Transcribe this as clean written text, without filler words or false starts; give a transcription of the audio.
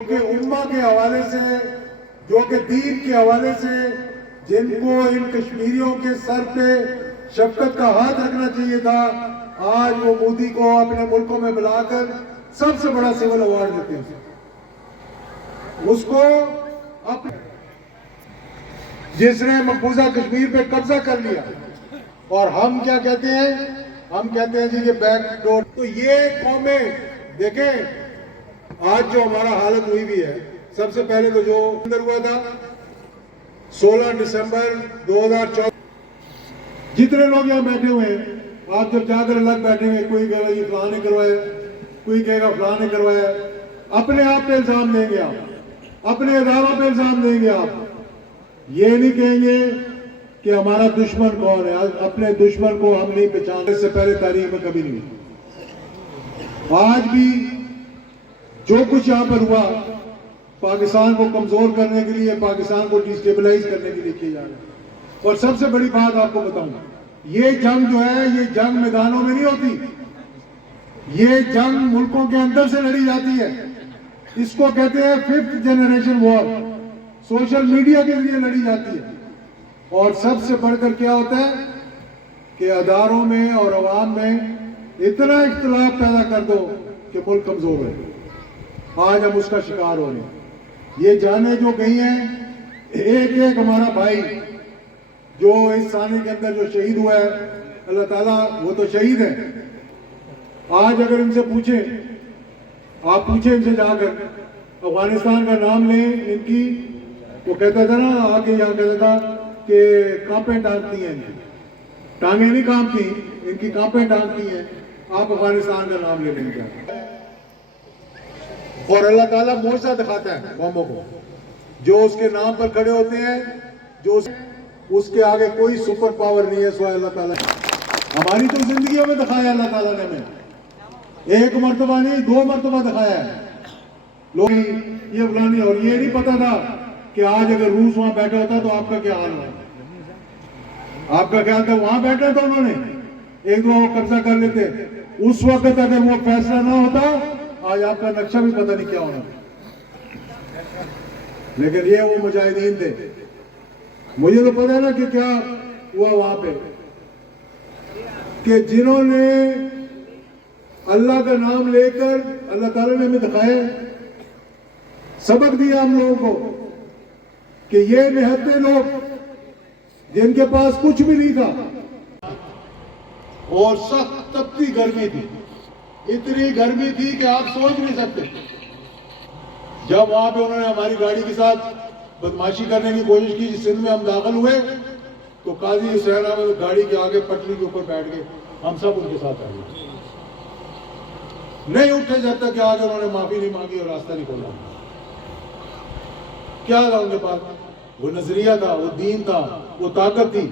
کہ امہ کے حوالے سے، جو کہ دین کے حوالے سے، جن کو ان کشمیریوں کے سر پہ شفقت کا ہاتھ رکھنا چاہیے تھا، آج وہ مودی کو اپنے ملکوں میں بلا کر سب سے بڑا سول ایوارڈ دیتے ہیں اس کو، جس نے مقبوضہ کشمیر پہ قبضہ کر لیا۔ اور ہم کیا کہتے ہیں؟ ہم کہتے ہیں جی یہ بیک ڈور۔ تو یہ قومیں دیکھیں آج جو ہمارا حالت ہوئی بھی ہے، سب سے پہلے تو جو اندر ہوا تھا 16 دسمبر 2014، جتنے لوگ یہاں بیٹھے ہوئے ہیں، آپ جب جا کر الگ بیٹھے ہوئے، کوئی کہے گا یہ فلاں نے کروایا، کوئی کہے گا فلاں نے کروایا، اپنے آپ پہ الزام دیں گے، آپ اپنے اداروں پہ الزام دیں گے، آپ یہ نہیں کہیں گے کہ ہمارا دشمن کون ہے۔ اپنے دشمن کو ہم نہیں پہچانتے، اس سے پہلے تاریخ میں کبھی نہیں ہوئی۔ آج بھی جو کچھ یہاں پر ہوا، پاکستان کو کمزور کرنے کے لیے، پاکستان کو ڈیسٹیبلائز کرنے کے لیے کیا جا رہا ہے۔ اور سب سے بڑی بات آپ کو بتاؤں، یہ جنگ جو ہے، یہ جنگ میدانوں میں نہیں ہوتی، یہ جنگ ملکوں کے اندر سے لڑی جاتی ہے۔ اس کو کہتے ہیں 5th جنریشن وار، سوشل میڈیا کے ذریعے لڑی جاتی ہے۔ اور سب سے بڑھ کر کیا ہوتا ہے کہ اداروں میں اور عوام میں اتنا اختلاف پیدا کر دو کہ ملک کمزور ہے۔ آج ہم اس کا شکار ہو رہے ہیں۔ یہ جانیں جو گئی ہیں، ایک ایک ہمارا بھائی جو اس سانے کے اندر جو شہید ہوا ہے، اللہ تعالیٰ وہ تو شہید ہے۔ آج اگر ان سے پوچھیں، آپ پوچھیں ان سے جا کر، افغانستان کا نام لیں ان کی، وہ کہتا تھا نا، آگے یہاں کہتا تھا کہ کانپیں ٹانگتی ہیں، ان کی ٹانگیں نہیں کانپتی، ان کی کانپیں ٹانگتی ہیں۔ آپ افغانستان کا نام لے لیں گے، اور اللہ تعالیٰ معجزہ دکھاتا ہے قوموں کو، جو اس کے نام پر کھڑے ہوتے ہیں، جو اس کے آگے کوئی سپر پاور نہیں ہے سوائے اللہ تعالیٰ۔ ہماری تو زندگیوں میں دکھایا اللہ تعالیٰ نے ہمیں، ایک مرتبہ نہیں 2 مرتبہ دکھایا ہے۔ لوگ یہ فلانی، اور یہ نہیں پتا تھا کہ آج اگر روس وہاں بیٹھا ہوتا تو آپ کا کیا حال ہوتا۔ آپ کا خیال تھا وہاں بیٹھا تھا، انہوں نے ایک دو قبضہ کر لیتے، اس وقت اگر وہ فیصلہ نہ ہوتا آج آپ کا نقشہ بھی پتہ نہیں کیا ہونا۔ لیکن یہ وہ مجاہدین تھے، مجھے تو پتہ ہے نا کہ کیا ہوا وہاں پہ، کہ جنہوں نے اللہ کا نام لے کر، اللہ تعالیٰ نے ہمیں دکھایا، سبق دیا ہم لوگوں کو کہ یہ نہتے لوگ جن کے پاس کچھ بھی نہیں تھا، اور سخت تپتی گرمی تھی، اتنی گرمی تھی کہ آپ سوچ نہیں سکتے۔ جب وہاں پہ انہوں نے ہماری گاڑی کے ساتھ بدماشی کرنے کی کوشش کی، جس سندھ میں ہم داخل ہوئے، تو قاضی حسین احمد گاڑی کے آگے پٹری کے اوپر بیٹھ گئے، ہم سب ان کے ساتھ آ گئے، نہیں اٹھے جب تک کہ آگے انہوں نے معافی نہیں مانگی اور راستہ نہیں کھولا۔ کیا تھا ان کے پاس؟ وہ نظریہ تھا، وہ دین تھا، وہ طاقت تھی۔